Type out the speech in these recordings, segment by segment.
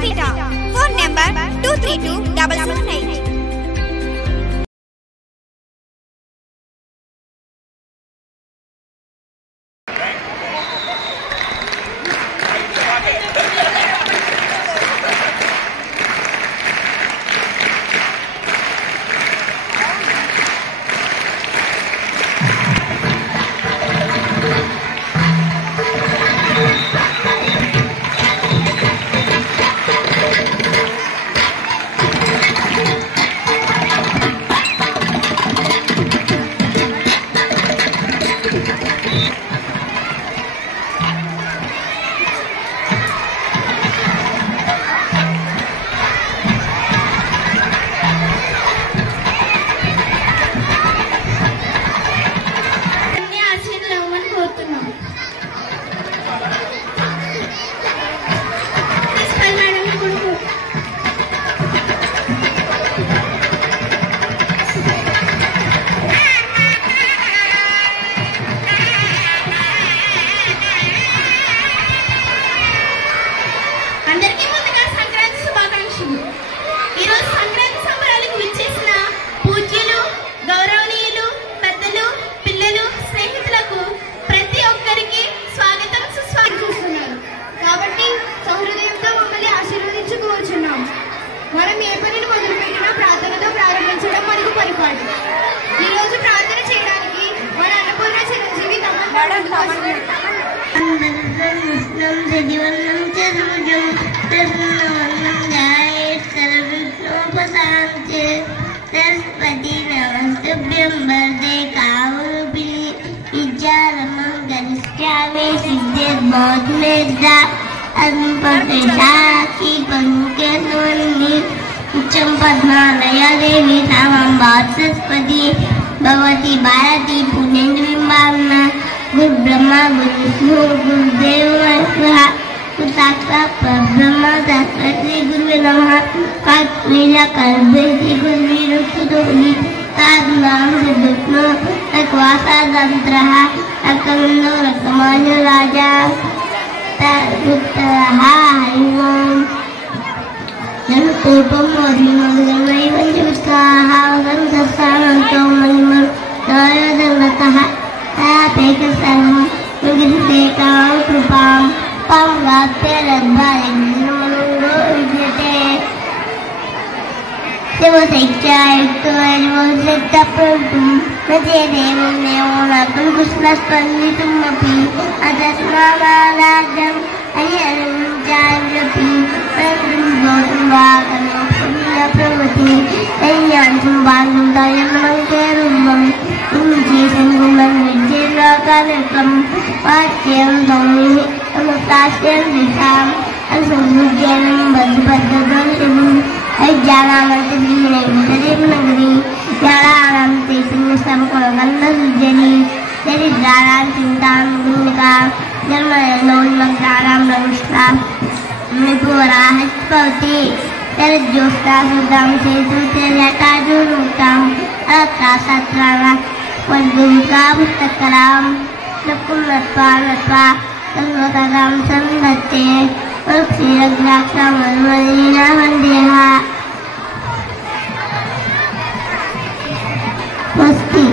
Mandapita. Phone number 2327778. Bhagwati Bharti पुण्यंजलि भावना गुरु ब्रह्मा गुरु विष्णु गुरुदेव साक्षात् ब्रह्म सरस्वती गुरुवे नमः कालवेला कल्पेति गुरुवीरुक्षुतोनि तादुनाम विष्णु तक्वासादंत्रः अकमनो रकमानो राजा तरुत्तरः हरिओम जनकोपम वरिमगलमय वंशविस्ताः वदन्तस्सानन्तो मणिमन् नारदवतः तापेकसर्वं मुगिरितेकां कृपां पावगाप्य लब्धायज्ञमनुगो विद्यते शिवशैक्षायुक्तोऽनुवशक्तप्रभुं न चेदेवं नेवोनाकं कुशलस्पन्दितुमपि अतस्मादाद्यं हरिहरं चारुरपि प्रवृत्ति तैयान्तं बान्धं तयमनं केरुम्बं इंजीसंगुमं विद्येन्द्रकालकं वाच्यं धौमिः अमुक्तास्यं दिशाम् असंयुज्यनं बद्धबद्धं शिवम् अज्ञानामन्तदीनैवतदेवनगरी ज्ञानानां ते सिंहस्तमकुलगन्धसुज्जनी दरिद्राणां चिन्तां गुणिका जन्मनोन्मग्नानां नमुष्टा मृगोराहस्पवति तरज्योत्स्ना सुदां चेतुर्जटाजुनुक्तां अलक्रासात्राणां वद्गुरुकां पुस्तकरां नकुं नत्वा तन्वतां सन्दत्ते वक्षीरग्राक्षां वल्मलीना वन्देः स्वस्ति।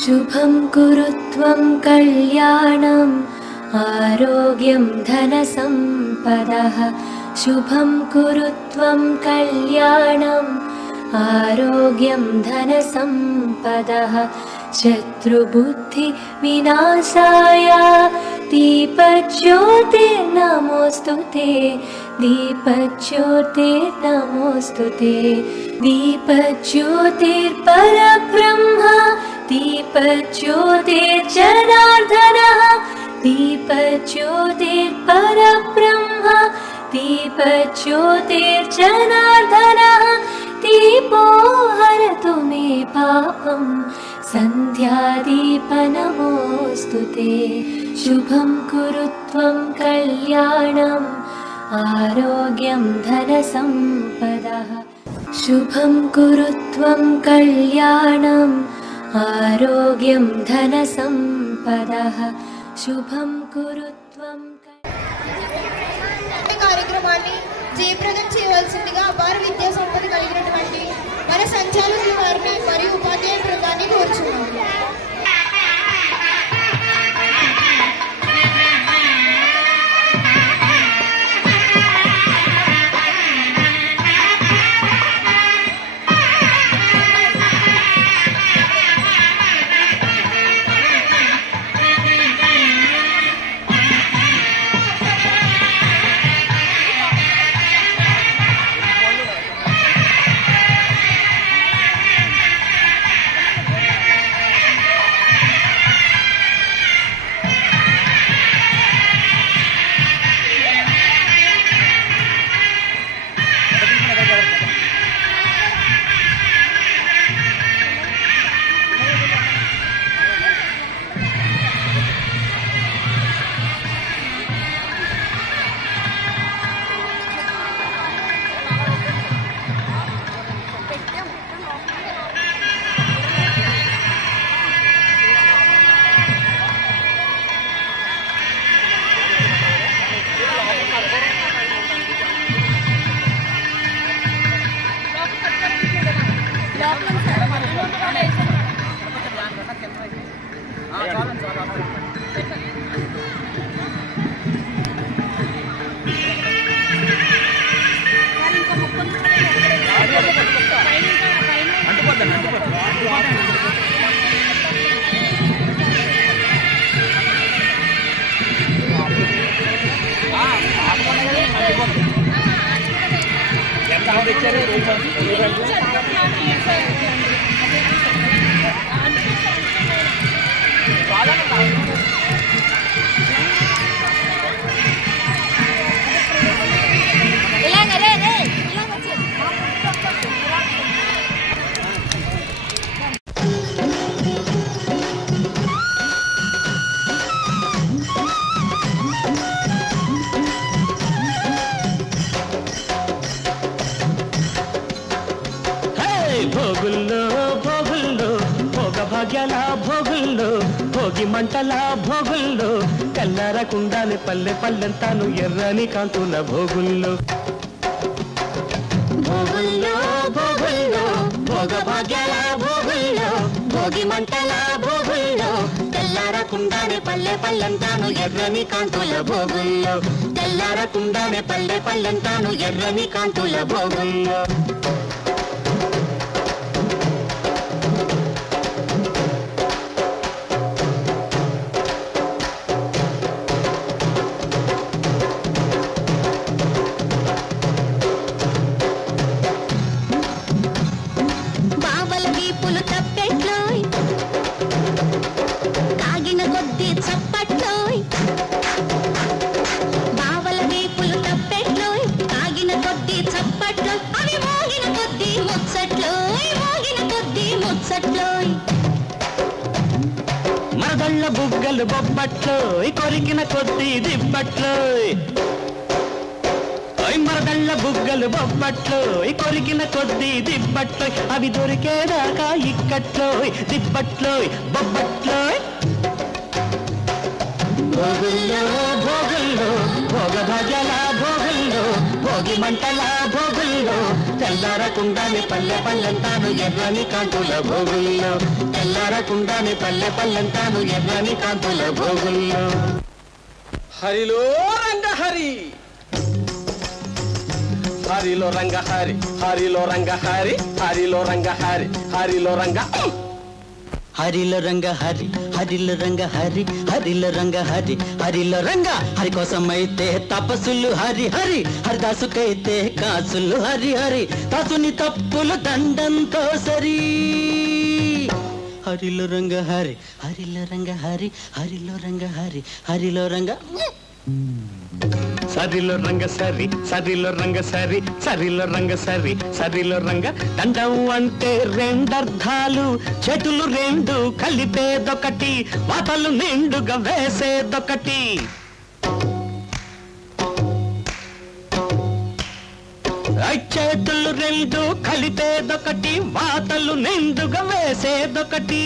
शुभं कुरुत्वं कल्याणम् आरोग्यं धनसम्पदः शुभं कुरुत्वं कल्याणम् आरोग्यं धनसम्पदः शत्रुबुद्धिविनाशाय दीपज्योतिर्नमोऽस्तुते दीपज्योतिर्नमोऽस्तुते दीपज्योतिर्परब्रह्म दीपज्योतिर्जनार्दनः दीपज्योतिर्परब्रह्म दीपज्योतिर्जनार्दनः दीपो हरतु मे पापं सन्ध्यादीपनमोऽस्तुते शुभं कुरुत्वं कल्याणम् आरोग्यं धनसम्पदः शुभं कुरुत्वं कल्याणम् आरोग्यं धनसम्पदः शुभं कुरुत्वं కార్యక్రమాన్ని జయప్రదం చేయవలసిందిగా వారి విద్యా సంపద కలిగినటువంటి మన సంచాలకుల వారిని మరియు ఉపాధ్యాయ బృందాన్ని కోరుచున్నాము. మంటల భోగుల్లో కల్లారకుండానే పల్లె పల్లెంతాను ఎర్రని కాంతుల భోగుల్లో భోగుల్లో భోగుల్లో భోగ భాగ్యాల భోగుల్లో భోగి మంటల భోగుల్లో తెల్లారకుండానే పల్లె పల్లెంతాను ఎర్రని కాంతుల భోగుల్లో తెల్లారకుండానే పల్లె పల్లెంతాను ఎర్రని కాంతుల భోగుల్లో మరదళ్ళ బుగ్గలు బొబ్బట్లో కొరికిన కొద్ది దిబ్బట్లో మరదళ్ళ బుగ్గలు బొబ్బట్లో కొరికిన కొద్ది దిబ్బట్లో అవి దొరికేదాకా ఇక్కట్లో దిబ్బట్లో బొబ్బట్లో భోగుల్లో భోగుల్లో భోగ భాగ్యాల భోగుల్లో భోగి మంటల భోగుల్లో తెల్లారకుండానే పల్లె పల్లెంతాను ఎర్రని కాంతుల భోగుల్లో తెల్లారకుండానే పల్లె పల్లెంతాను ఎర్రని కాంతుల భోగుల్లో హరిలో రంగహరి హరిలో రంగహరి హరిలో రంగహరి హరిలో రంగహరి హరిలో రంగ హరిలో రంగ హరి హరిలో రంగ హరి హరిలో రంగ హరి హరిలో రంగ హరి కోసమైతే తపస్సులు హరి హరి హరిదాసుకైతే కాసులు హరి హరి దాసుని తప్పులు దండంతో సరి హరిలో రంగ హరి హరిలో రంగ హరి హరిలో రంగ హరి హరిలో రంగ సరిలో రంగ సరి సరిలో రంగ సరి సరిలో రంగ సరి సరిలో రంగ దండం అంటే రెండర్థాలు చెటులు రెండు కలిపేదొకటి వాతలు నిండుగా వేసేదొకటి చేతులు రెండు కలిపేదొకటి వాతలు నిండుగా వేసేదొకటి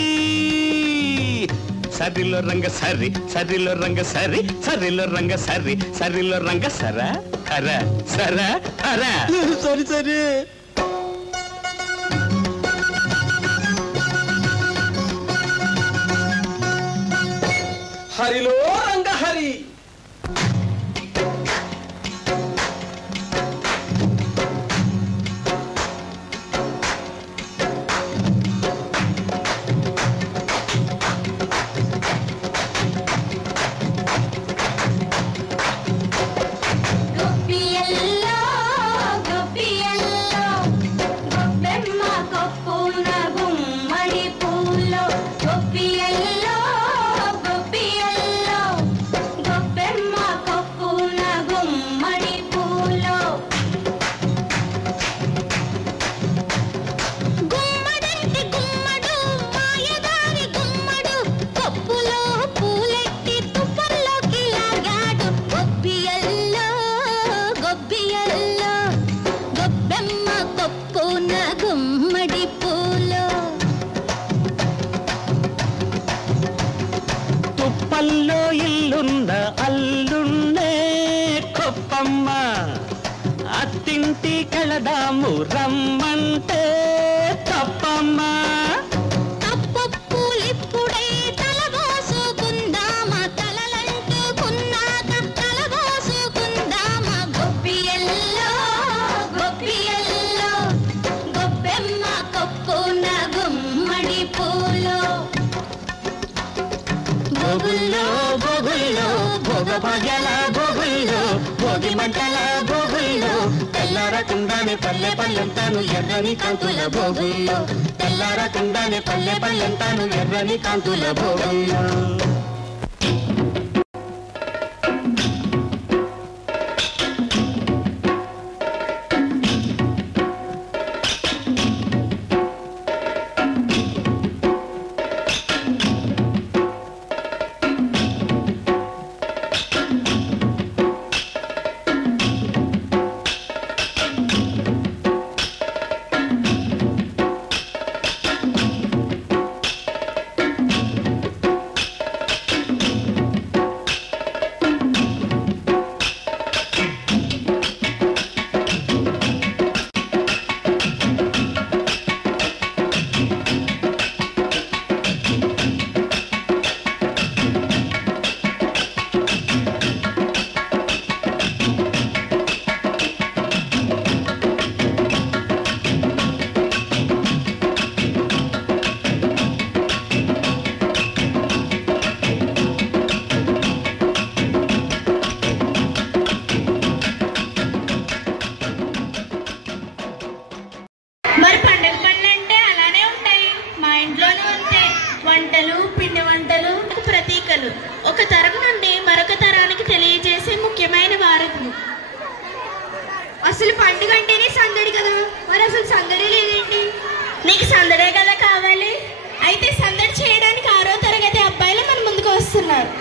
సరిలో రంగ సరి సరిలో రంగ సరి సరిలో రంగ సరి సరిలో రంగ సరా అరా సరా అరా సరి సరి హరిలో రంగ హరి తుప్పల్లో ఇల్లున్న అల్లున్నే కొప్పమ్మ అత్తింటి కెళదాము రమ్మంటే తప్పమ్మ తప్పప్పులిప్పుడే తలబోసుకుందామా తలలంటుకున్నాక తలబోసుకుందామా గొప్పియల్లో గొప్పియల్లో గొప్పెమ్మ కొప్పున గుమ్మడి పూలో బొగుల్లో బొగుల్లో భోగభాగ్యాల బొగుల్లో భోగి మంటల బొగుల్లో తెల్లారకుండానే పల్లె పల్లెంతాను ఎర్రని కాంతుల బొగుల్లో తెల్లారకుండానే పల్లె పల్లెంతాను ఎర్రని కాంతుల బొగుల్లో మరి పండుగ పనులు అంటే అలానే ఉంటాయి. మా ఇంట్లోనూ అంతే. వంటలు, పిండి వంటలు ప్రతీకలు ఒక తరం నుండి మరొక తరానికి తెలియజేసే ముఖ్యమైన వారధులు. అసలు పండుగ అంటేనే సందడి కదా, మరి అసలు సందడి లేదేంటి? నీకు సందడే కదా కావాలి, అయితే సందడి చేయడానికి 6వ తరగతి అబ్బాయిలు మన ముందుకు వస్తున్నారు.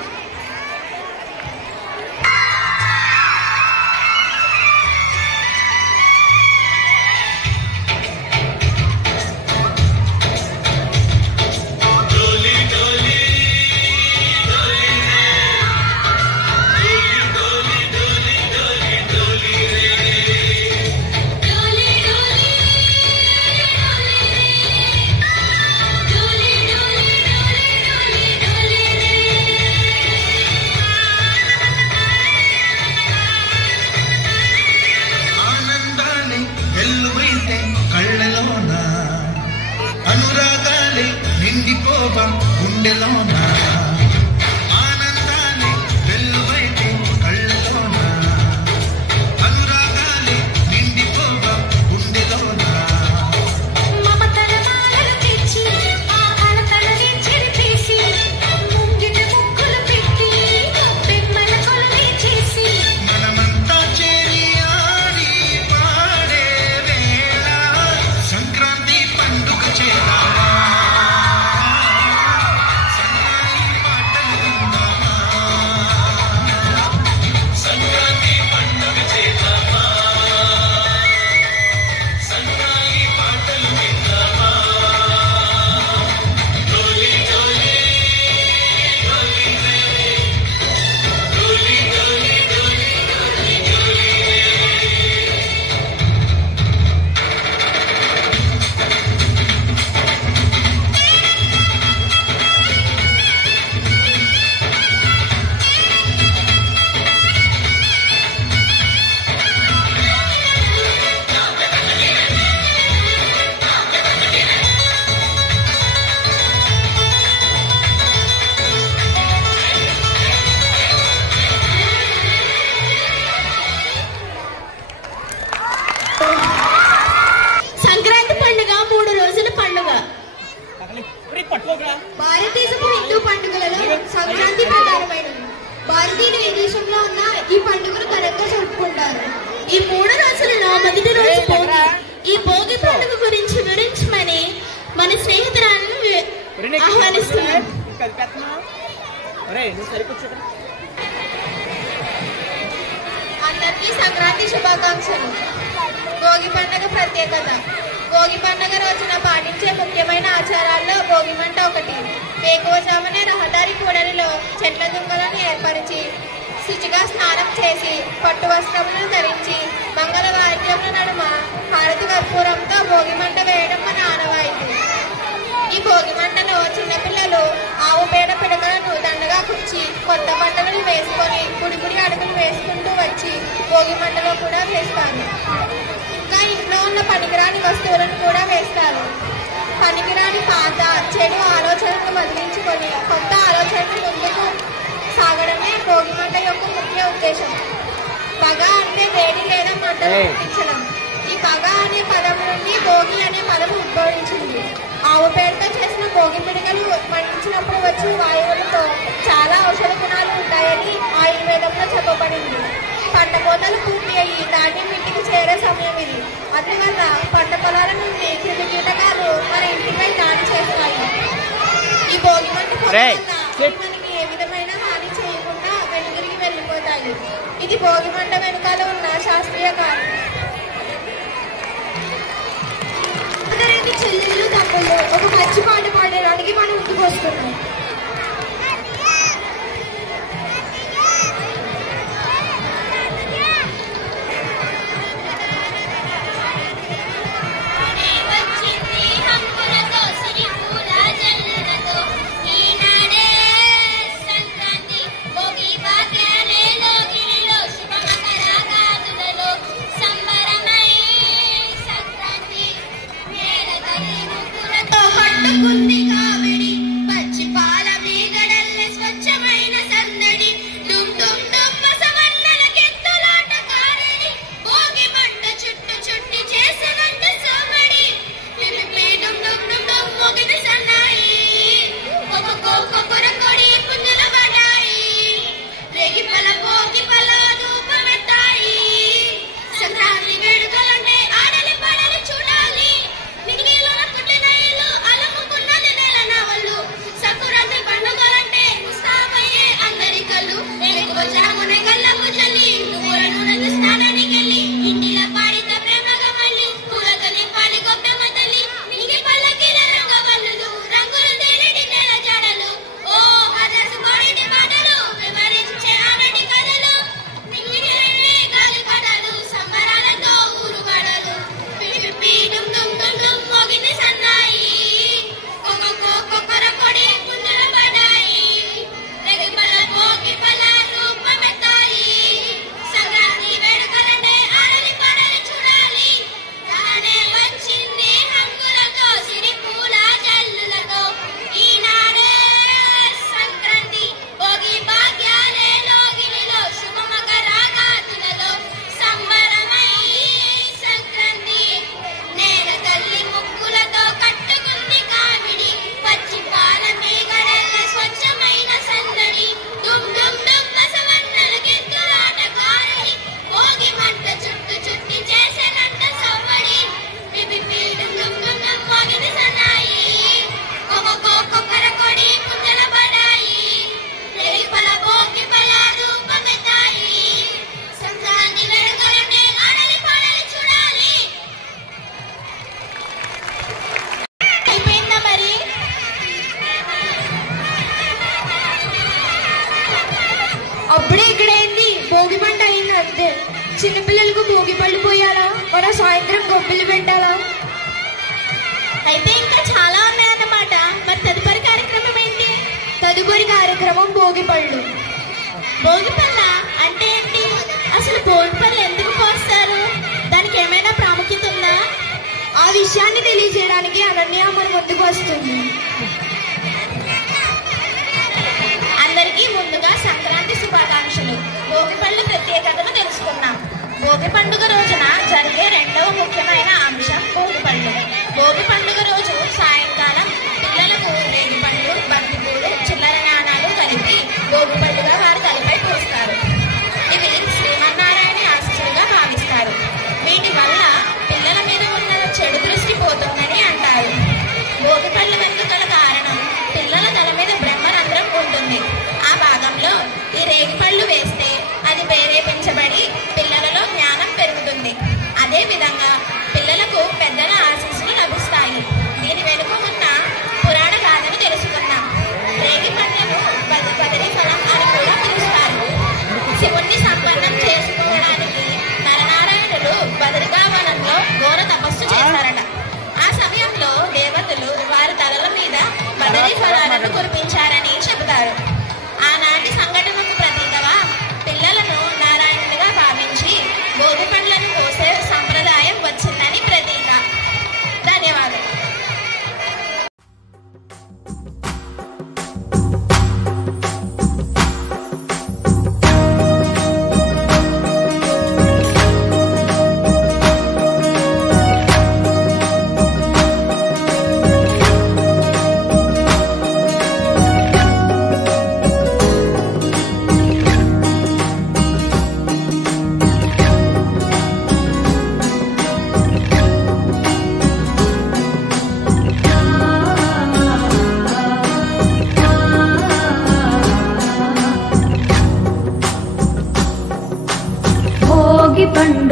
అనురాగాలే నిండిపోవా గుండెలోన ఆనందాలే వెల్లువైతే కళ్ళలోన అనురాగాలే నిండిపోవా గుండెలోన మమతల మాలలు తెచ్చి ఆ కలతల చెరిపేసి ముంగిట ముక్కులు పెట్టి బెమ్మల కొలవే చేసి మనమంతా చేరి ఆడి పాడే వేళ సంక్రాంతి పండుగ చేద్దామా సంక్రాంతి భారతదేశపు హిందూ పండుగలలో సంక్రాంతి ప్రధానమైనది. భారతీయులు ఏ దేశంలో ఉన్నా ఈ పండుగను ఘనంగా జరుపుకుంటారు. ఈ 3 రోజులలో మొదటి రోజు భోగి. ఈ భోగి పండుగ గురించి వివరించమని మన స్నేహితురాలను ఆహ్వానిస్తున్నాం. అందరికీ సంక్రాంతి శుభాకాంక్షలు. భోగి పండుగ ప్రత్యేకత. భోగి పండుగ రోజున పాటించే ముఖ్యమైన ఆచారాల్లో భోగి మంట ఒకటి. వేకువజామునే రహదారి కూడలిలో చెట్ల దుంగలను ఏర్పరిచి శుచిగా స్నానం చేసి పట్టు వస్త్రములను ధరించి మంగళ వాయిద్యముల నడుమ హారతి కర్పూరంతో భోగి మంట వేయడం మన ఆనవాయితీ. ఈ భోగి మంటలో చిన్నపిల్లలు ఆవు పేడ పిడకలను దండగా కుర్చి కొత్త బట్టలను వేసుకొని గుడి అడుగులు వేసుకుంటూ వచ్చి భోగి మంటలో కూడా వేస్తారు. ఇంకా ఇంట్లో ఉన్న పనికిరాని వస్తువులను కూడా వేస్తారు. పనికిరాని పాత చెడు ఆలోచనలను వదిలించుకొని కొత్త ఆలోచనలు ముందుకు సాగడమే భోగి మంట యొక్క ముఖ్య ఉద్దేశం. పగ అంటే వేడి లేదా మంటలు పుట్టించడం. ఈ పగ అనే పదం నుండి భోగి అనే పదం ఉద్భవించింది. ఆవు పేడతో చేసిన భోగి పిడకలు మండించినప్పుడు వచ్చే వాయువులతో చాలా ఔషధ గుణాలు ఉంటాయని ఆయుర్వేదంలో చెప్పబడింది. పంట కోతలు పూర్తి అయ్యి ధాన్యం ఇంటికి చేరే సమయం ఇది. అందువల్ల పంట పొలాల నుండి క్రిమి కీటకాలు మన ఇంటిపై దాడి చేస్తాయి. ఈ భోగి మంట మనకి ఏ విధమైన హాని చేయకుండా వెనుదిరిగి వెళ్ళిపోతాయి. ఇది భోగి మంట వెనుకాల ఉన్న శాస్త్రీయ కారణం. చెల్లెళ్ళు తప్పులు ఒక మంచి పాట పాడడానికి మనం ముందుకు వస్తున్నాం. చిన్నపిల్లలకు భోగి పళ్ళు పోయాలా, మన సాయంత్రం గొబ్బిలు పెట్టాలా? అయితే ఇంకా చాలా ఉన్నాయన్నమాట. మరి తదుపరి కార్యక్రమం ఏంటి? తదుపరి కార్యక్రమం భోగి పళ్ళు. భోగి పళ్ళ అంటే ఏంటి? అసలు భోగి పళ్ళు ఎందుకు పోస్తారు? దానికి ఏమైనా ప్రాముఖ్యత ఉందా? ఆ విషయాన్ని తెలియజేయడానికి అనన్య మన ముందుకు వస్తుంది. అందరికీ ముందుగా సంక్రాంతి శుభాకాంక్షలు. భోగి పళ్ళు ప్రత్యేకతను తెలుసుకున్నాం. భోగి పండుగ రోజున జరిగే రెండవ ముఖ్యమైన అంశం భోగి పండుగ. భోగి పండుగ రోజు సాయంకాలం పిల్లలకు రేగి పండ్లు,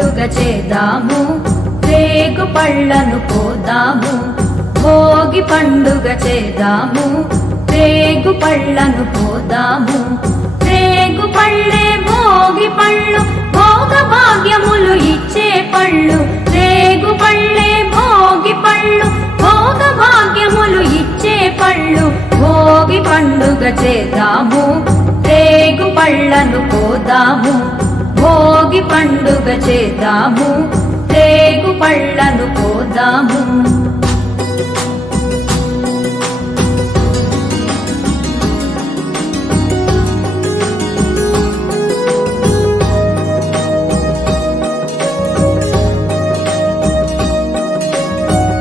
పండుగ చేద్దాము రేగు పళ్ళను పోదాము భోగి పండుగ చేద్దాము రేగు పళ్ళను పోదాము రేగు పళ్ళే భోగి పళ్ళు భోగ భాగ్యములు ఇచ్చే పళ్ళు రేగు పళ్ళే భోగి పళ్ళు భోగ భాగ్యములు ఇచ్చే పళ్ళు భోగి పండుగ చేద్దాము రేగు పళ్ళను పోదాము భోగి పండుగ చేద్దాము రేగు పళ్ళను పోదాము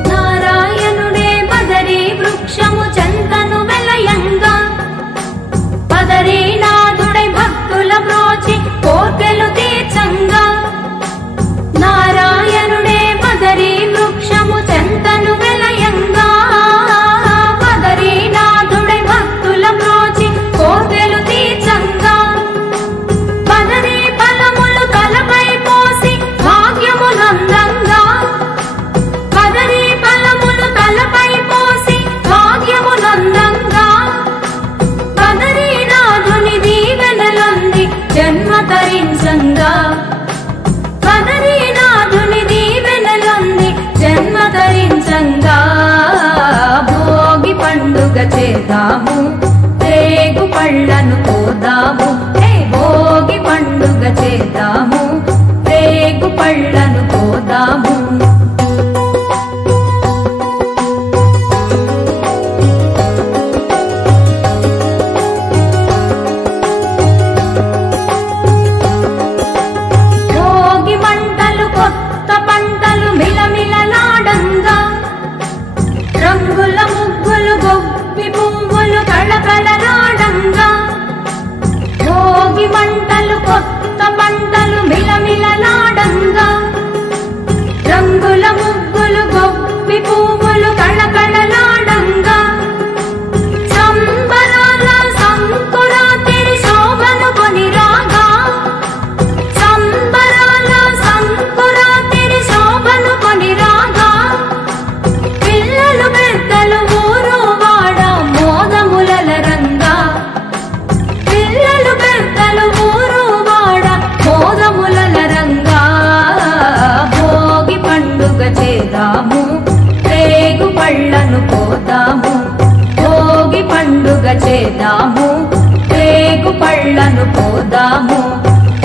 నారాయణుడే బదరీ వృక్షము చెంతను వెలయంగా బదరీనాథుడై భక్తుల బ్రోచి కోర్కెలు తీర్చంగా నారాయణుడే బదరీ వృక్షము చెంతను వెలయంగా బదరీనాథుడై భక్తుల బ్రోచి కోర్కెలు తీర్చంగా బదరీ ఫలములు తలపై పోసి భాగ్యమునందంగా బదరీ ఫలములు తలపై పోసి భాగ్యమునందంగా బదరీనాథుని దీవెనలొంది జన్మ తరించంగా బదరీనాథుని దీవెనలొంది జన్మ తరించంగా భోగి పండుగ చేద్దాము రేగు పళ్ళను పోదాము భోగి పండుగ చేద్దాము రేగు పళ్ళను పోదాము భోగి మంటలు కొత్త పంటలు మిలమిలలాడంగా రంగుల ముగ్గులు గొప్పి పువ్వులు కళకళలాడంగా భోగి మంటలు కొత్త పంటలు మిలమిలలాడంగా రంగుల ముగ్గులు గొప్పి పువ్వులు కళకళలాడంగా సంబరాల సంకురాతిరి శోభను కొని రాగా సంబరాల సంకురాతిరి శోభను కొని రాగా పిల్లలు పెద్దలు ఊరు వాడ మోదములల రంగా పిల్లలు పెద్దలు ఊరు వాడ మోదములల రంగా భోగి పండుగ చేద్దాము రేగు పళ్ళను పోదాము భోగి పండుగ చేద్దాము రేగు పళ్ళను పోదాము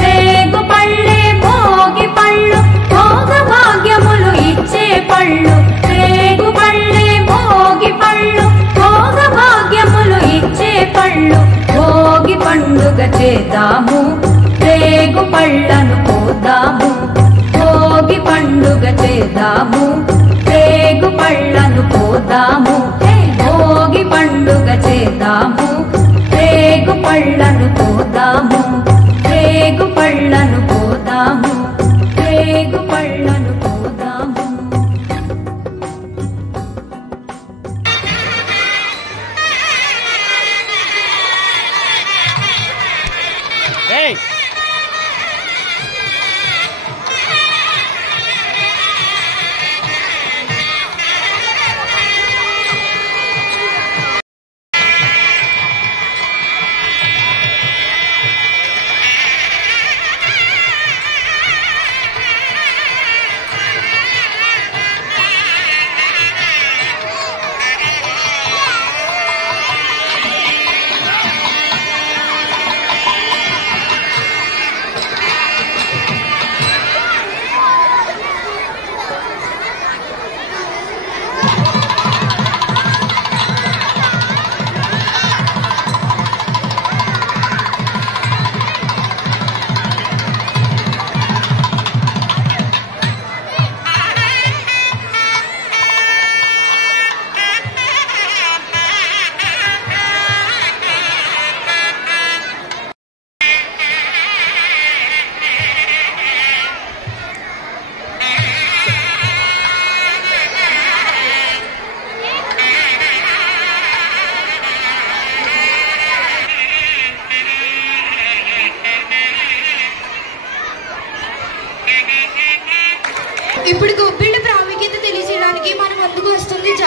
రేగు పళ్ళే భోగి పళ్ళు భోగ భాగ్యములు ఇచ్చే పళ్ళు రేగు పళ్ళే భోగి పళ్ళు భోగ భాగ్యములు ఇచ్చే పళ్ళు భోగి పండుగ చేద్దాము రేగు పళ్ళను పోదాము భోగి పండుగ చేద్దాము రేగు పళ్ళను పోదాము భోగి పండుగ చేద్దాము రేగు పళ్ళను పోదాము రేగు పళ్ళను పోదాము రేగు పళ్ళను పోదాము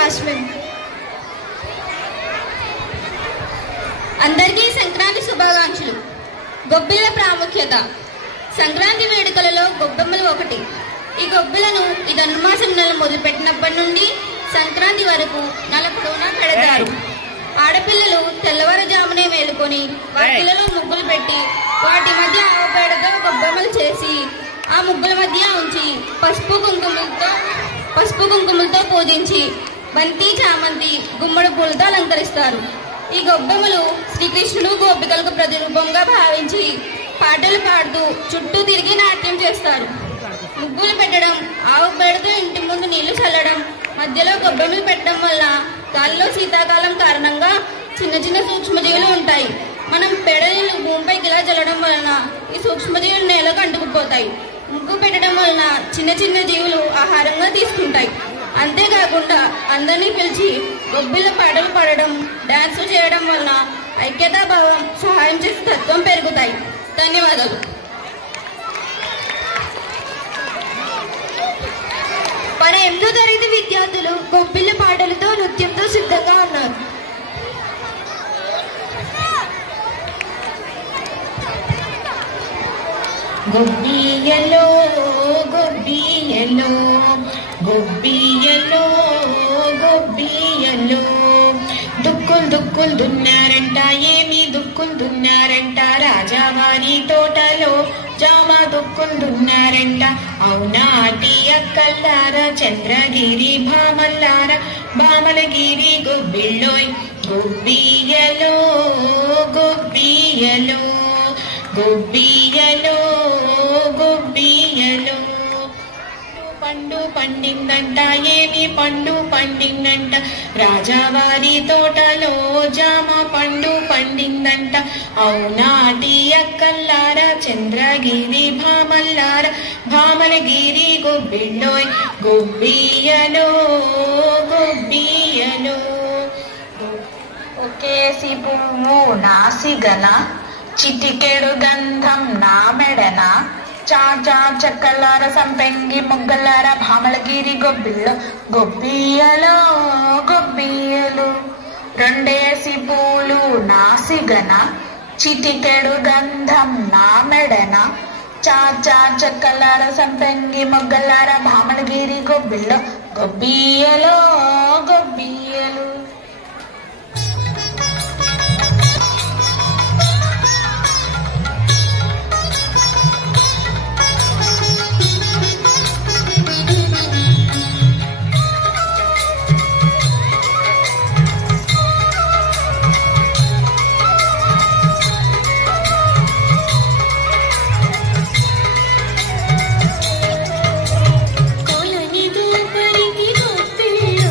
జాస్మిన్. అందరికీ సంక్రాంతి శుభాకాంక్షలు. గొబ్బిళ్ళ ప్రాముఖ్యత. సంక్రాంతి వేడుకలలో గొబ్బెమ్మలు ఒకటి. ఈ గొబ్బిలను ఈ ధనుర్మాసం నెల మొదలుపెట్టినప్పటి నుండి సంక్రాంతి వరకు నెల పొడవునా పెడతారు. ఆడపిల్లలు తెల్లవారుజామునే మేలుకొని వాటిలలో ముగ్గులు పెట్టి వాటి మధ్య ఆవుపేడతో గొబ్బెమ్మలు చేసి ఆ ముగ్గుల మధ్య ఉంచి పసుపు కుంకుమలతో పూజించి బంతి, చామంతి, గుమ్మడి పూలతో అలంకరిస్తారు. ఈ గొబ్బెమ్మలు శ్రీకృష్ణుడు గోపికలకు ప్రతిరూపంగా భావించి పాటలు పాడుతూ చుట్టూ తిరిగి నాట్యం చేస్తారు. ముగ్గులు పెట్టడం, ఆవు పేడతో ఇంటి ముందు నీళ్లు చల్లడం, మధ్యలో గొబ్బెమ్మలు పెట్టడం వల్ల గాలిలో శీతాకాలం కారణంగా చిన్న చిన్న సూక్ష్మజీవులు ఉంటాయి. మనం పేడ నీళ్లు భూమిపైకి ఇలా చల్లడం వలన ఈ సూక్ష్మజీవులు నేలకు అంటుకుపోతాయి. ముగ్గు పెట్టడం వలన చిన్న చిన్న జీవులు ఆహారంగా తీసుకుంటాయి. అంతేకాకుండా అందరినీ పిలిచి గొబ్బిళ్ళ పాటలు పాడడం, డాన్సులు చేయడం వలన ఐక్యతాభావం, సహాయం చేసే తత్వం పెరుగుతాయి. ధన్యవాదాలు. 8వ తరగతి విద్యార్థులు గొబ్బిళ్ళ పాటలతో నృత్యంతో సిద్ధంగా ఉన్నారు. గొబ్బియ్యలో గొబ్బియ్యలో గొబ్బియ్యలో గొబ్బియ్యలో దుక్కులు దున్నారంట, ఏమి దుక్కులు దున్నారంట, రాజావారి తోటలో జామ దుక్కులు దున్నారంట. అవునాటి అక్కల్లారా, చంద్రగిరి భామల్లారా, భామలగిరి గొబ్బిళ్ళోయ్. గొబ్బియ్యలో గొబ్బియ్యలో గొబ్బియ్యలో గొబ్బియ్యలో పండు పండిందంట, ఏమి పండు పండిందంట, రాజావారి తోటలో జామ పండు పండిందంట. అవునాటి అక్కల్లారా, చంద్రగిరి భామల్లారా, భామలగిరి గొబ్బిళ్ళోయ్. గొబ్బియ్యలో గొబ్బియ్యలో ఒకేసి పువ్వు నాసిగన, చిటికెడు గంధం నా మెడన, చాచా చక్కలార సంపెంగి మొగ్గలార, భామలగిరి గొబ్బిళ్ళో. గొబ్బియ్యలో గొబ్బియ్యలు రెండేసి పూలు నాసిగన, చిటికెడు గంధం నా మెడన, చాచా చక్కలార సంపెంగి మొగ్గలార, భామలగిరి గొబ్బిళ్ళో. గొబ్బియ్యలో గొబ్బియ్యలు కొలని దూపరికి గొబ్బిళ్ళు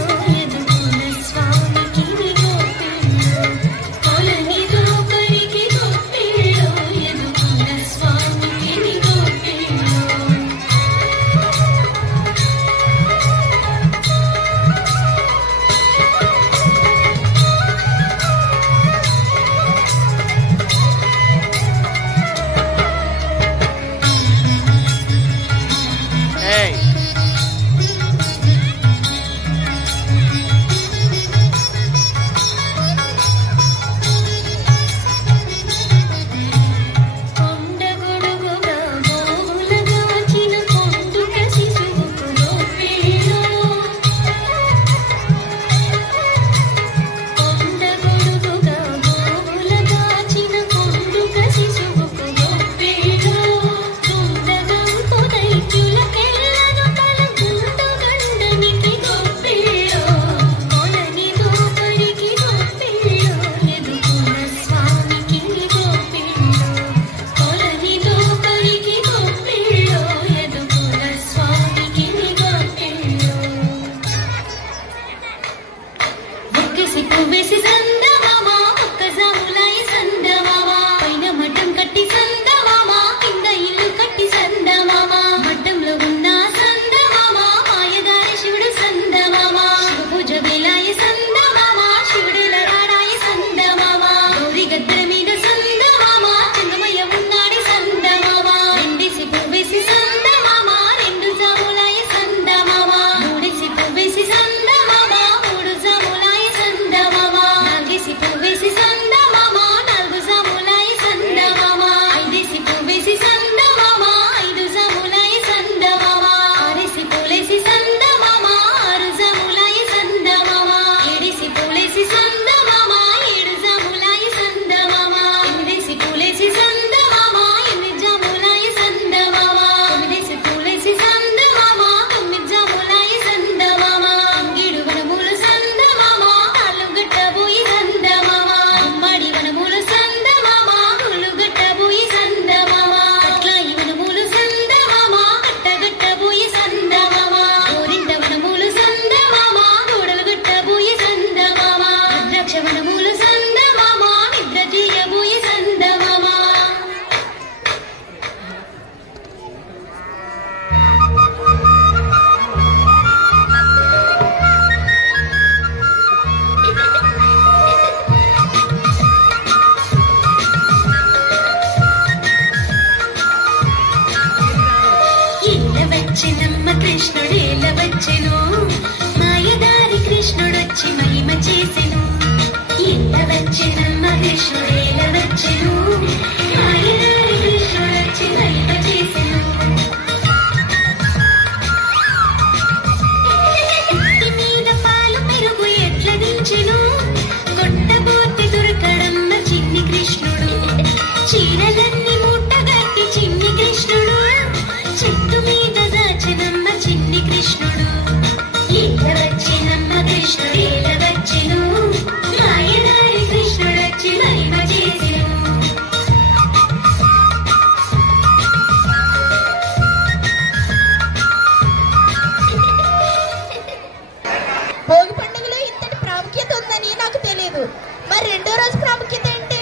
భోగి పండుగలో ఇంతటి ప్రాముఖ్యత ఉందని నాకు తెలియదు. మరి రెండో రోజు ప్రాముఖ్యత ఏంటి?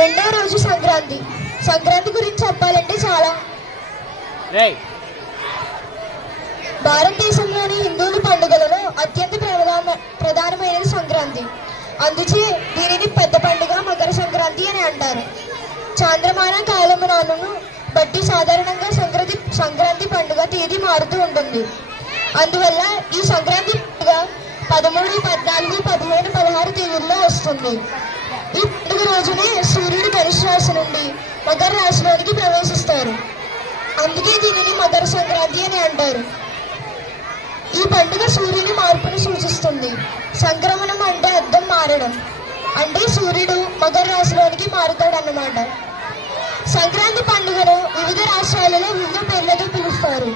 రెండో రోజు సంక్రాంతి. సంక్రాంతి గురించి చెప్పాలంటే చాలా. భారతదేశంలోని హిందువుల పండుగలలో అత్యంత ప్రధానమైనది సంక్రాంతి. అందుచే దీనిని పెద్ద పండుగ మకర సంక్రాంతి అని అంటారు. చాంద్రమాన కాలమానాలను బట్టి సాధారణంగా సంక్రాంతి పండుగ తేదీ మారుతూ ఉంటుంది. అందువల్ల ఈ సంక్రాంతి పండుగ 13, 14, 15, 16 తేదీల్లో వస్తుంది. ఈ పండుగ రోజునే సూర్యుడు ధనుసు రాశి నుండి మకర రాశిలోనికి ప్రవేశిస్తారు. అందుకే దీనిని మకర సంక్రాంతి అని అంటారు. ఈ పండుగ సూర్యుని మార్పును సూచిస్తుంది. సంక్రమణం అంటే అర్థం మారడం, అంటే సూర్యుడు మకర రాశిలోనికి మారుతాడన్నమాట. సంక్రాంతి పండుగను వివిధ రాష్ట్రాలలో వివిధ పేర్లతో పిలుస్తారు.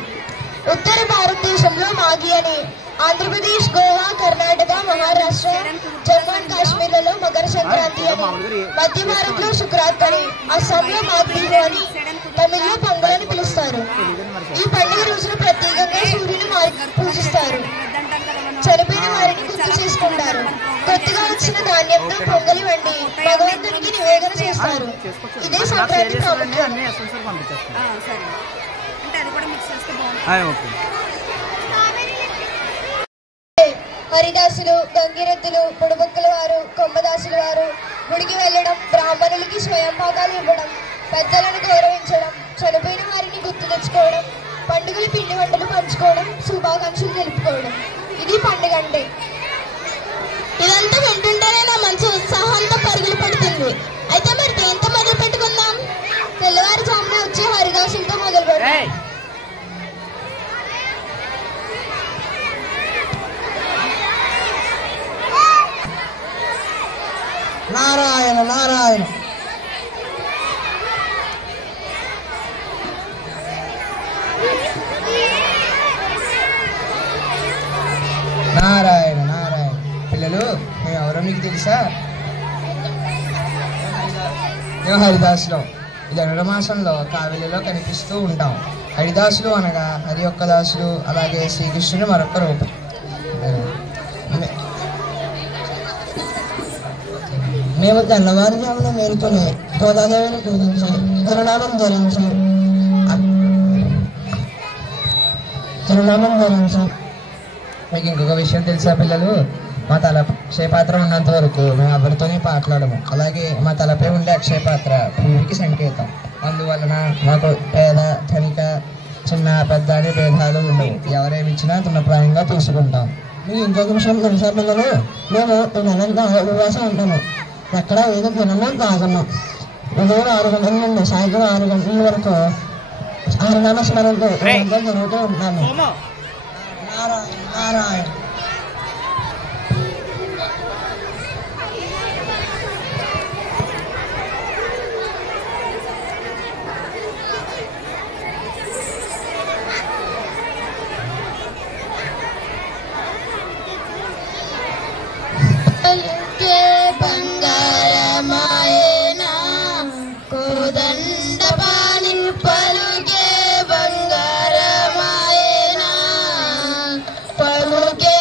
ఉత్తర భారతదేశంలో మాఘి అని, ఆంధ్రప్రదేశ్, గోవా, కర్ణాటక, మహారాష్ట్ర, జమ్మూ అండ్ కాశ్మీర్లలో మకర సంక్రాంతి అని, మధ్య భారత్లో శుక్రాత్ అని, అస్సాంలో మాఘ్ బిహు అని, తమిళ్లో పొంగల్ అని పిలుస్తారు. ఈ పండుగ రోజున ప్రత్యేకంగా సూర్యుని పూజిస్తారు. చనిపోయిన వారిని గుర్తు చేసుకుంటారు. కొత్తగా వచ్చిన ధాన్యంతో పొంగలి వండి భగవంతునికి నివేదన చేస్తారు. ఇదే సంక్రాంతి ప్రాముఖ్యం. హరిదాసులు, గంగిరెద్దులు, బుడబుక్కల వారు, కొమ్మదాసుల వారు గుడికి వెళ్ళడం, బ్రాహ్మణులకి స్వయం పాకాలు ఇవ్వడం, పెద్దలను గౌరవించడం, చనిపోయిన వారిని గుర్తు తెచ్చుకోవడం, పండుగల పిండి వంటలు పంచుకోవడం, శుభాకాంక్షలు తెలుపుకోవడం, ఇది పండుగ అంటే. ఇదంతా వింటుంటేనే నా మంచి ఉత్సాహంతో పరుగులు పెడుతుంది. అయితే మరి దేంతో మొదలు పెట్టుకుందాం? తెల్లవారుజామున వచ్చే హరిదాసులతో మొదలు పెడతాం. నారాయణ నారాయణ నారాయణ నారాయణ. పిల్లలు, మేము ఎవరో మీకు తెలుసా? మేము హరిదాసులో. జనుల మాసంలో కావిలిలో కనిపిస్తూ ఉంటాం. హరిదాసులు అనగా హరి యొక్క దాసులు, అలాగే శ్రీకృష్ణుని మరొక రూపం. మేము తెల్లవారుజామున మేలుకొని గోదాదేవిని పూజించి తిరునామం ధరించి మీకు ఇంకొక విషయం తెలుసా పిల్లలు? మా తల అక్షయపాత్ర ఉన్నంత వరకు మేము ఎవరితోనే మాట్లాడము. అలాగే మా తలపై ఉండే అక్షయపాత్ర భూమికి సంకేతం. అందువలన మాకు పేద, ధనిక, చిన్న, పెద్ద అనే భేదాలు ఉండవు. ఎవరేమి ఇచ్చినా తృణప్రాయంగా తీసుకుంటాం. మీకు ఇంకొక విషయం తెలుసా పిల్లలు? మేము ఈ నెలంతా ఉపవాసం ఉంటాము. ఎక్కడ ఏదో తినమో తాగము. ఉదయం 6 గంటల నుండి సాయంత్రం 6 గంటల వరకు హరినామ స్మరణతో జరుగుతూ ఉంటాము. నారాయణ నారాయణ. బంగారమాయనా కోదండపాణి పలుకే బంగారమాయనా పలుకే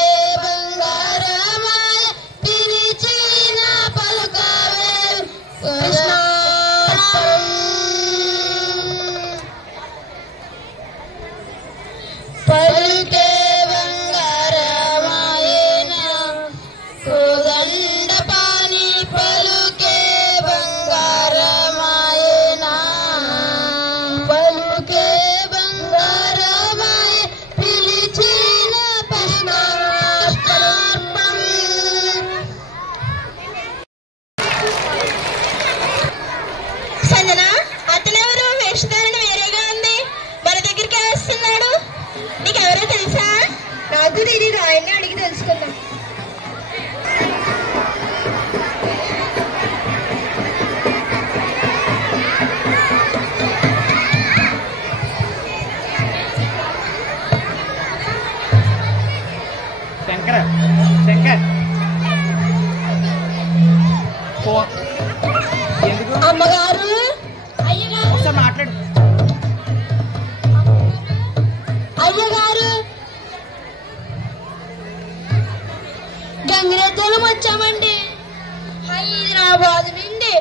అమ్మగారు మాట్లాడు. అయ్యగారు గంగిరెద్దులం వచ్చామండి. హైదరాబాద్ నుండి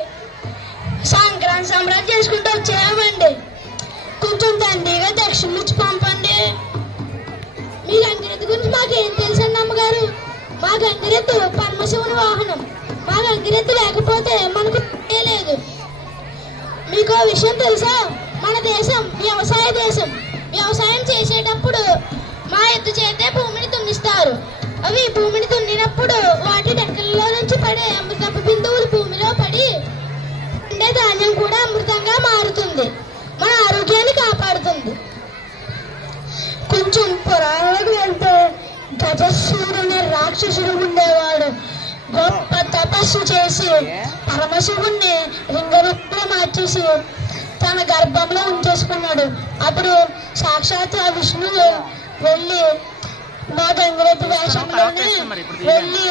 సంక్రాంతి సంబరాలు చేసుకుంటూ వచ్చామండి. కొంచెం దండిగా దక్షిణ ఇచ్చి పంపండి. మీ గంగిరెద్దు గురించి మాకేం తెలుసండి అమ్మగారు? మా గంగిరెద్దు పరమశివుని వాహనం. మా గంగిరెద్దు లేకపోతే మనకు లేదు. మీకు విషయం తెలుసా? మన దేశం వ్యవసాయ దేశం. వ్యవసాయం చేసేటప్పుడు మా ఎద్దు చేతే భూమిని దున్నిస్తారు. అవి భూమిని దున్నినప్పుడు వాటి డెక్కల్లో నుంచి పడే అమృతపు బిందువులు భూమిలో పడి ఉండే ధాన్యం కూడా అమృతంగా మారుతుంది. మన ఆరోగ్యాన్ని కాపాడుతుంది. కొంచెం పురాణాలకు వెళ్తే గజశూరుడు అనే రాక్షసుడు ఉండేవాడు. గొప్ప తపస్సు చేసి పరమశివుణ్ణి లింగరూపంలో మార్చేసి తన గర్భంలో ఉంచేసుకున్నాడు. అప్పుడు సాక్షాత్ ఆ విష్ణువు వెళ్ళి మా గంగిరెద్దు వేషంలోనే వెళ్ళి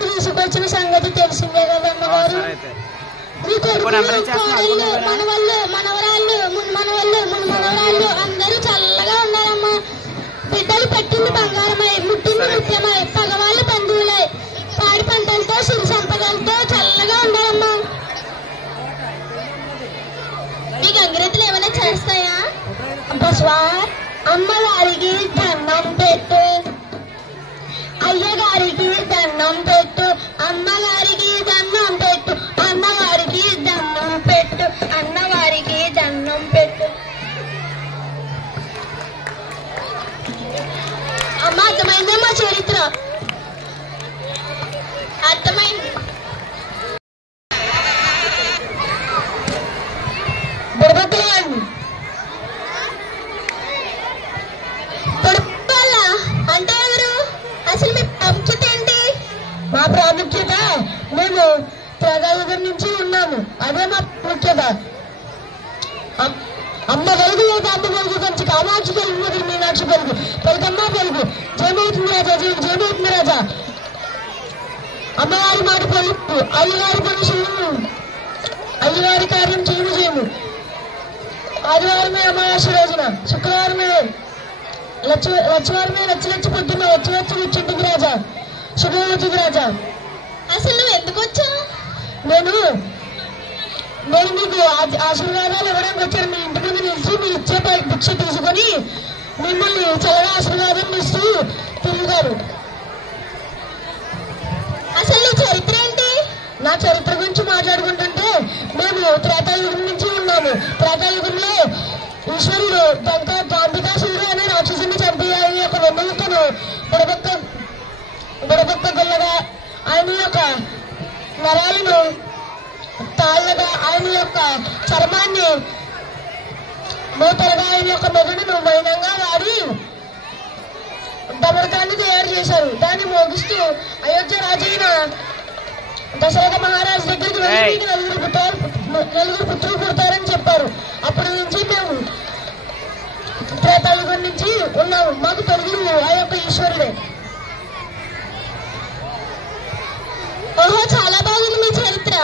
తీసుకొచ్చిన సంగతి తెలిసిందే కదా అమ్మగారు. మీ కొడుకులు కోడళ్ళు మనవాళ్ళు మనవరాళ్ళు మున్మనవాళ్ళు మున్మనవరాళ్ళు అందరూ చల్లగా ఉన్నారమ్మా. బిడ్డలు పెట్టింది బంగారమై, ముట్టింది ముత్యమై, పగవాళ్ళు బంధువులై, పాడి పంటలతో సిరి సంపదలతో చల్లగా ఉండాలమ్మా. మీ గంగిరెద్దులు ఏమైనా చేస్తాయా? బస్వా అమ్మగారికి దండం పెట్టు, అయ్యగారికి దండం పెట్టు, అమ్మగారికి దండం పెట్టు, అన్నగారికి దండం పెట్టు, అన్నగారికి దండం పెట్టు. అమ్మ అర్థమైందమ్మా చరిత్ర? అర్థమైంది. బుడబక్కలండి అంటే ఎవరు? అసలు మీ ప్రాముఖ్యత ఏంటి? మా ప్రాముఖ్యత మేము ప్రజాయుగం నుంచి ఉన్నాము. అదే మా ప్రాముఖ్యత. అమ్మ వెలుగు లేదా అమ్మ వెలుగు కంచి కామాక్షి వెలుగు మీనాక్షి వెలుగు పలుకమ్మ వెలుగు జయమవుతుంది రాజా జయమవుతుంది రాజా. అమ్మవారి మాట పలుకు, అయ్యవారి పని చేయము, అయ్యవారి కార్యం చేయము చేయము. ఆదివారమే అమావాస్య రోజున, శుక్రవారమే లచ్చవారమే లచ్చ పొద్దున్న వచ్చి వచ్చింటికి రాజా, శుభమవుతుంది రాజా. అసలు నువ్వు ఎందుకు వచ్చావు? నేను మీకు ఆశీర్వాదాలు ఇవ్వడానికి వచ్చాను. మీ ఇంటి ముందు నిలిచి మీ ఇచ్చే భిక్ష తీసుకొని మిమ్మల్ని చల్లగా ఆశీర్వాదం ఇస్తూ తిరుగుతారు. అసలు నీ చరిత్ర ఏంటి? నా చరిత్ర గురించి మాట్లాడుకుంటుంటే మేము త్రేతాయుగం నుంచి ఉన్నాము. త్రేతాయుగంలో ఈశ్వరుడు గాంధికాసురుడు అనే రాక్షసుని చంపి ఆయన యొక్క వెన్నెముకను బుడబొక్క గుల్లగా, ఆయన యొక్క నరాలను తాళ్ళగా, ఆయన యొక్క చర్మాన్ని మూతలుగా, ఆయన యొక్క మెదడును మైనంగా వాడి దమనకాన్ని తయారు చేశారు. దాన్ని మోగిస్తూ అయోధ్య రాజైన దశరథ మహారాజు దగ్గరికి వెళ్ళి నలుగురు పుత్రులు పుడతారని చెప్పారు. అప్పటి నుంచి మేము త్రేతాయుగం నుంచి ఉన్నాము. మాకు తెలుగు ఆ యొక్క ఈశ్వరుడే. ఓహో, చాలా బాగుంది మీ చరిత్ర.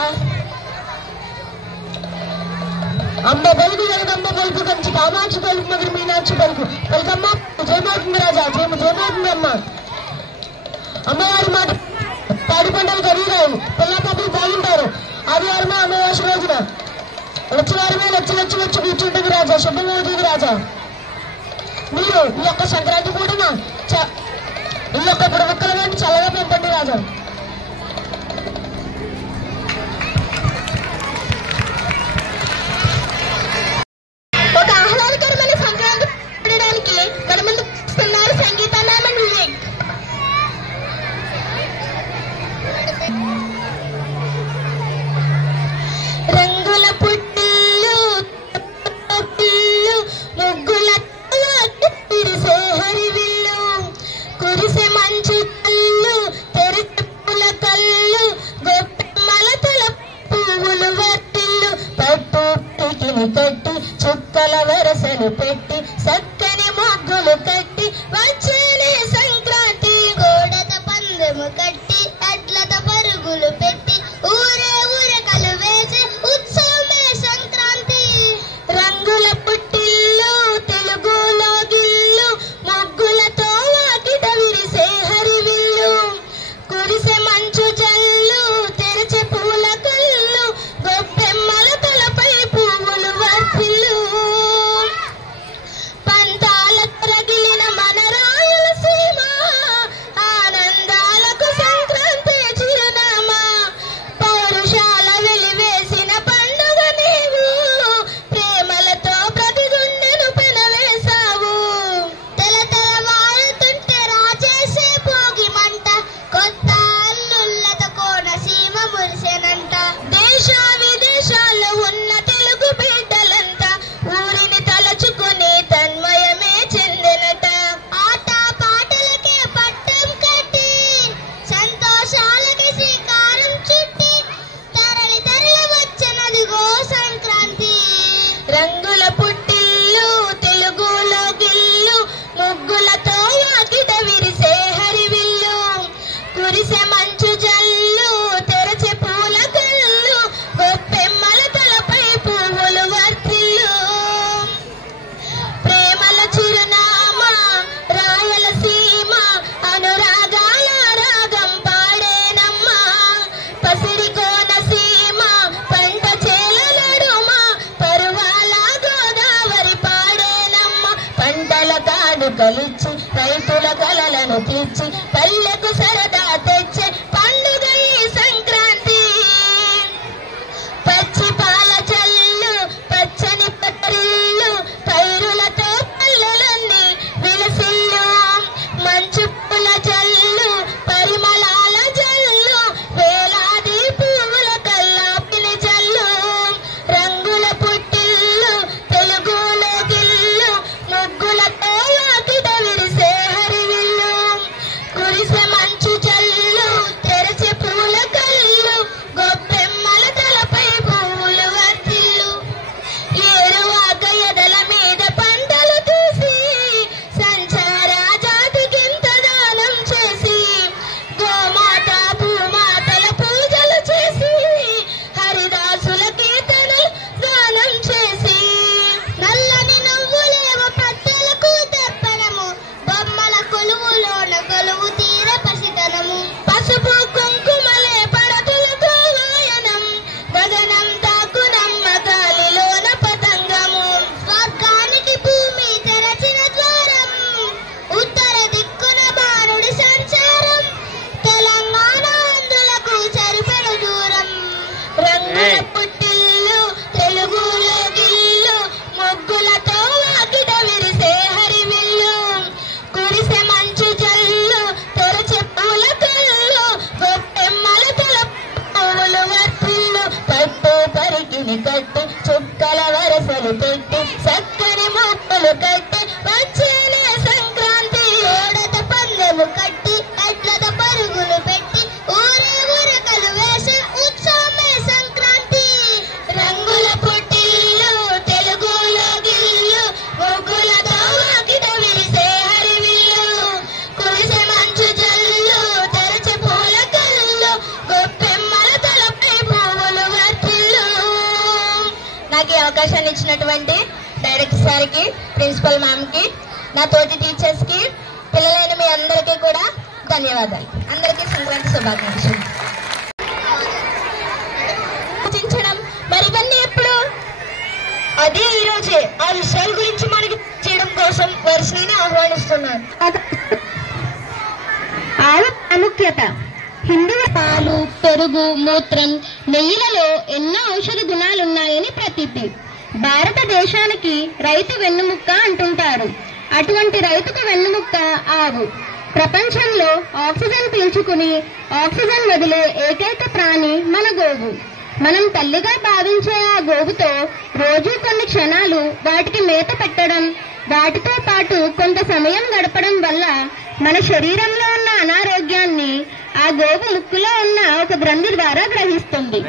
అమ్మ పలుకు వెలుగమ్మ పలుకు కంచి కామాక్షి పలుకు మధుర మీనాక్షి పలుకు పలుకమ్మ జయమవుతుంది రాజా జయమవుతుంది అమ్మ. అమ్మవారి మాట పాడి పంటలు కడిగారు, పిల్ల పాపలు బాగుంటారు. ఆదివారమే అమావాస్య రోజున వచ్చేవారమే వచ్చి కూర్చుంటుంది రాజా, శుభమవుతుంది రాజా. మీరు ఈ యొక్క సంక్రాంతి కూడా ఈ యొక్క బుడబుక్కల వంటి చల్లగా పెంపండి రాజా. ఒక ఆహ్లాదకరమైన సంక్రాంతి పడడానికి మన ముందు వస్తున్నారు సంగీత నామ వివేక్. రంగుల పుట్టిల్లు ముగ్గుల కురిసే హరివిల్లు, కురిసే మంచు కళ్ళు, తెరిసే పూల కళ్ళు, గొప్పమ్మల తల పువ్వులు వర్తిల్లు, పట్టు పికిని కట్టి చుక్కల వరసలు పెట్టి చక్కని మొగ్గులు కట్టి వచ్చేనే సంక్రాంతి. గోడత పందెము కట్టి అట్లత పరుగులు పెట్టి ఊరే ఆశలను తీర్చి పల్లెకు సరదా తెచ్చే పండుగ ఈ సంక్రాంతి. పచ్చి పాల చల్లు పచ్చని పత్రిల్లు పైరులతో పల్లెలన్నీ విలసిల్లు మంచు పూల జల్లు పరిమళాల జల్లు వేలాది పువ్వుల కల్లాపిని జల్లు రంగుల పుట్టిల్లు తెలుగులో గిల్లు ముగ్గులతో వాకిట విరిసే హరివిల్లు కురిసే మంచు జల్లు తెరచే పూల కల్లు గొప్పెమ్మల తలపై పువ్వులు వర్తిల్లు ఏరువాక ఎదల మీద పంటలు తీసి సంచార జాతికింత దానం చేసి గోమాత భూమాతల పూజలు చేసి హరిదాసుల కీర్తనలు దానం చేసి నల్లని నువ్వులేవ పట్టెలకు తెప్పనము బొమ్మల కొలువులోన కొలువు తీర పసితనము పసుపు కుంకుమలే పడతులకు వాయనం గగనం తాకునమ్మ గాలిలోన పతంగము స్వర్గానికి భూమి తెరచిన ద్వారం ఉత్తర దిక్కున బాణుడి సంచారం తెలంగాణ అందులకు చెరిపెడు దూరం రంగుల పుట్టిల్లు తెలుగులో గిల్లు ముగ్గులతో వాకిట విరిసే హరివిల్లు కురిసే మంచు జల్లు తెరచే పూల కల్లు గొప్పెమ్మల తల పువ్వులు వర్తిల్లు పట్టు పరికిని కట్టి చుక్కల వరసలు పెట్టి చక్కని మొక్కలు కట్టి వచ్చేనే సంక్రాంతి ఓడత పందెము కట్టి ఎడ్లత పరుగులు పెట్టి ఊరే ఊరకలు వేసే ఉత్సవమే సంక్రాంతి రంగుల పుట్టిల్లు తెలుగులో గిల్లు ముగ్గులతో వాకిట విరిసే హరివిల్లు కురిసే మంచు జల్లు తెరచే పూల కల్లు గొప్పెమ్మల తలపై పువ్వులు వర్తిల్లు. నాకు ఈ అవకాశాన్ని ఇచ్చినటువంటి డైరెక్టర్ సార్కి ప్రిన్సిపల్ మ్యామ్కి నా తోటి టీచర్స్కి పిల్లలైన మీ అందరికీ కూడా ధన్యవాదాలు. అందరికీ సంక్రాంతి శుభాకాంక్షలు. ఆలోచించడం మరి ఇవన్నీ ఎప్పుడు అదే ఈ రోజే ఆ విషయాల గురించి మనకి చేయడం కోసం వర్షిని ఆహ్వానిస్తున్నారు. ఆవు ప్రాముఖ్యత హిందువుల పాలు పెరుగు మూత్రం నెయ్యిలలో ఎన్నో ఔషధ గుణాలున్నాయని ప్రతీతి. భారతదేశానికి రైతు వెన్నుముక్క అంటుంటారు. అటువంటి రైతుకు వెన్నుముక్క ఆవు. ప్రపంచంలో ఆక్సిజన్ పీల్చుకుని ఆక్సిజన్ వదిలే ఏకైక ప్రాణి మన గోవు. మనం తల్లిగా భావించే ఆ గోవుతో రోజు కొన్ని క్షణాలు వాటికి మేత పెట్టడం, వాటితో పాటు కొంత సమయం గడపడం వల్ల మన శరీరంలో ఉన్న అనారోగ్యాన్ని ఆ గోవు ముక్కులో ఉన్న ఒక గ్రంథి ద్వారా గ్రహిస్తుంది.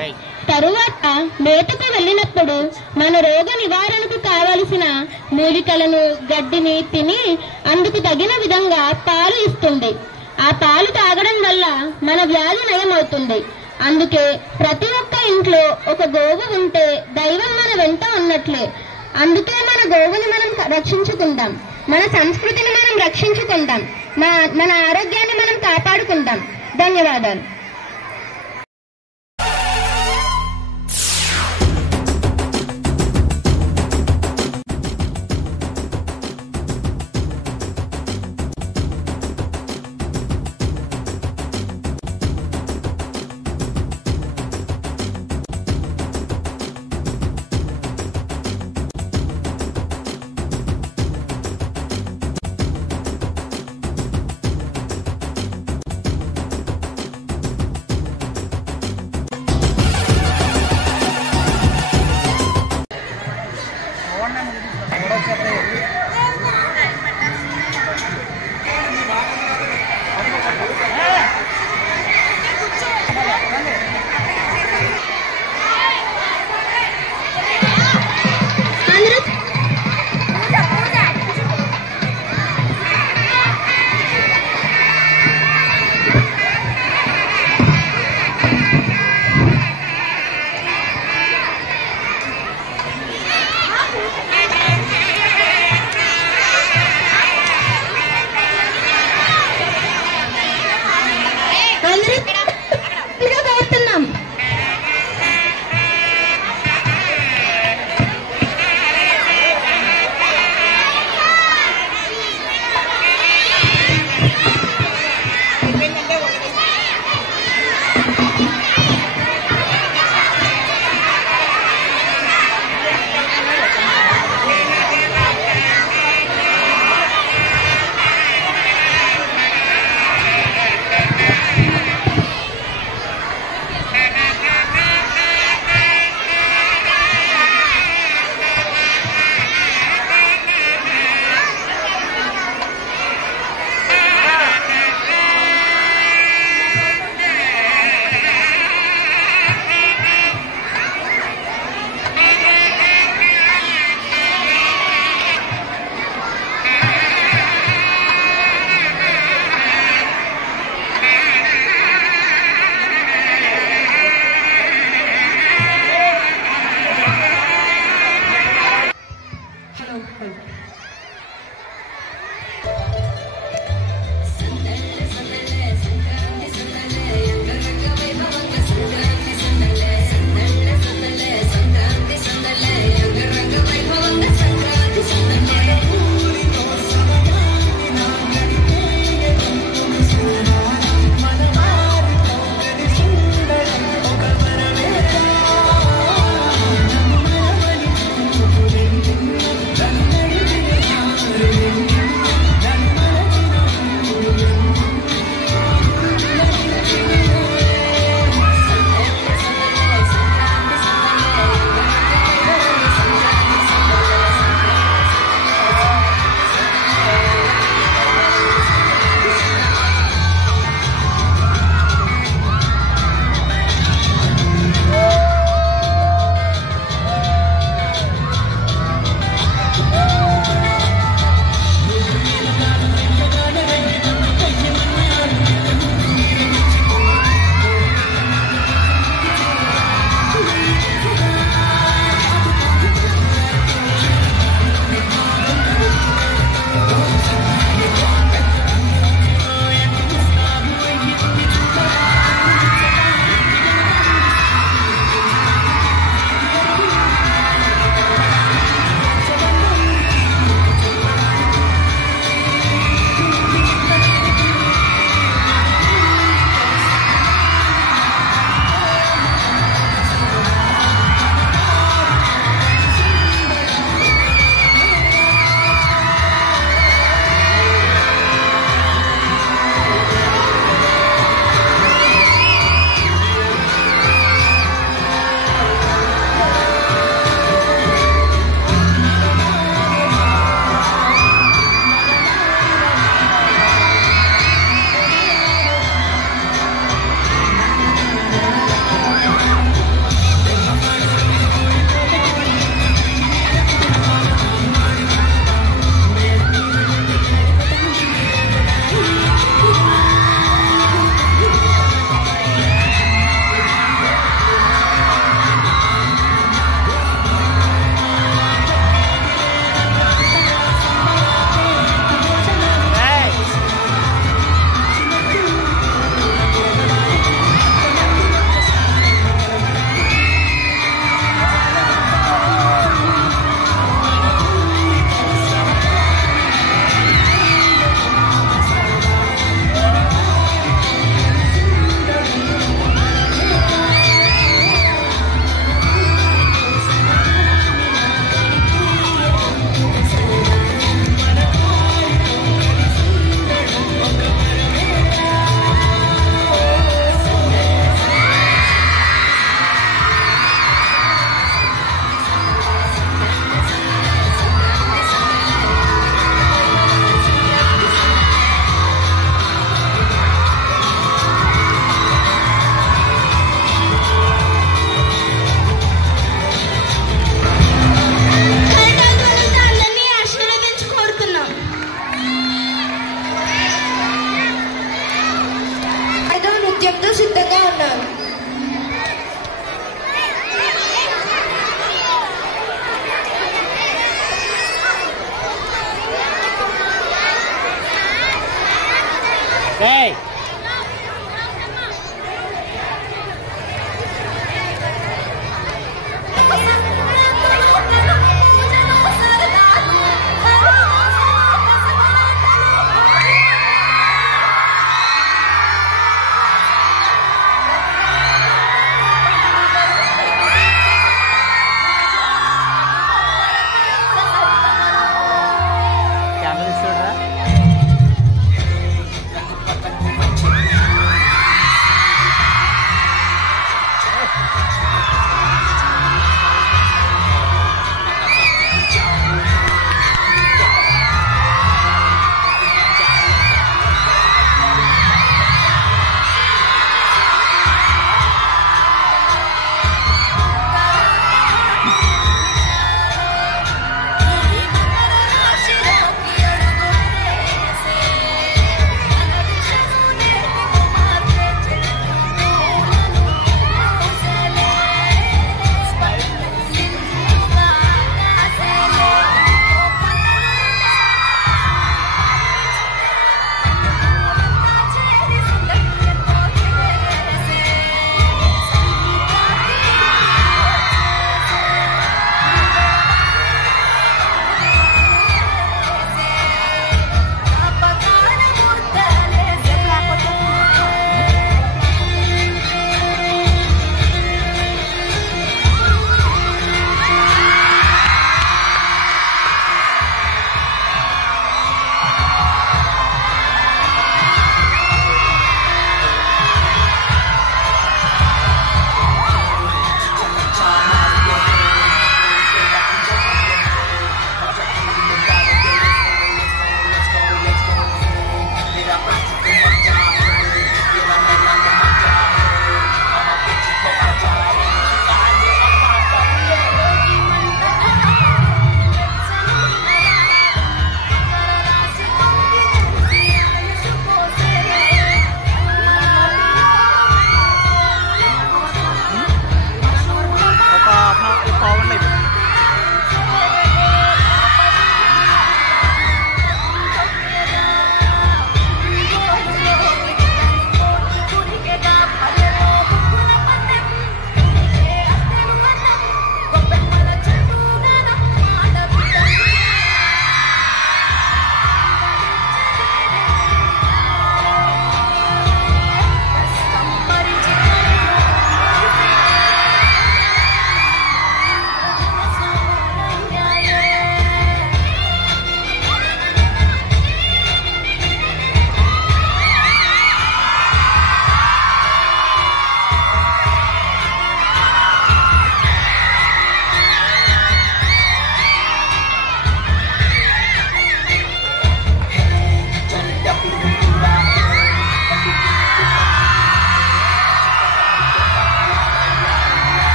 తరువాత మేతకు వెళ్ళినప్పుడు మన రోగ నివారణకు కావలసిన మూలికలను గడ్డిని తిని అందుకు తగిన విధంగా పాలు ఇస్తుంది. ఆ పాలు తాగడం వల్ల మన వ్యాధి నయమవుతుంది. అందుకే ప్రతి ఒక్క ఇంట్లో ఒక గోవు ఉంటే దైవం మన వెంట ఉన్నట్లే. అందుకే మన గోవుని మనం రక్షించుకుందాం, మన సంస్కృతిని మనం రక్షించుకుందాం, మన ఆరోగ్యాన్ని మనం కాపాడుకుందాం. ధన్యవాదాలు.